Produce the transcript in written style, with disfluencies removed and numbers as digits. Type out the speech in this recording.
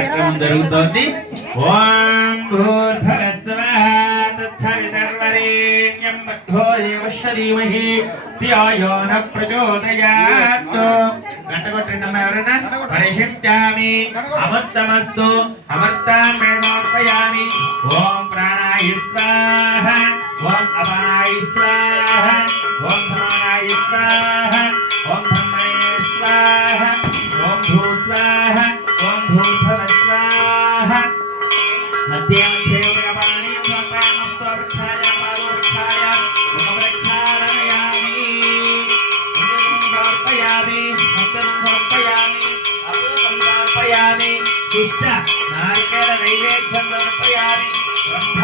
కార్యక్రమం జరుగుతోంది. ఓం భూర్భువస్సువః తత్సవితుర్వరేణ్యం భర్గో దేవస్య ధీమహి ధియో నః ప్రచోదయాత్. గంట కొట్టండి ఎవరైనా. పరిశిష్టామి అమృతమస్తు అమృతాన్ సమర్పయామి. ఓం ప్రాణాయ స్వాహ ఓం అపానాయ స్వాహ ఓం సమానాయ స్వాహ ఓం బ్రహ్మణే స్వాహ ఓం భూ స్వాహ ఓం భూర్భువ స్వాహ. మధ్య మధ్య పానీయం సమర్పయామస్తు వృక్షాయ పాదవృక్షాయ ఉపవృక్షాలయామి. సమర్పయామి సమర్పయామి అపూపం సమర్పయామి. దుష్ట నారికేల నైవేద్యం సమర్పయామి. బ్రహ్మ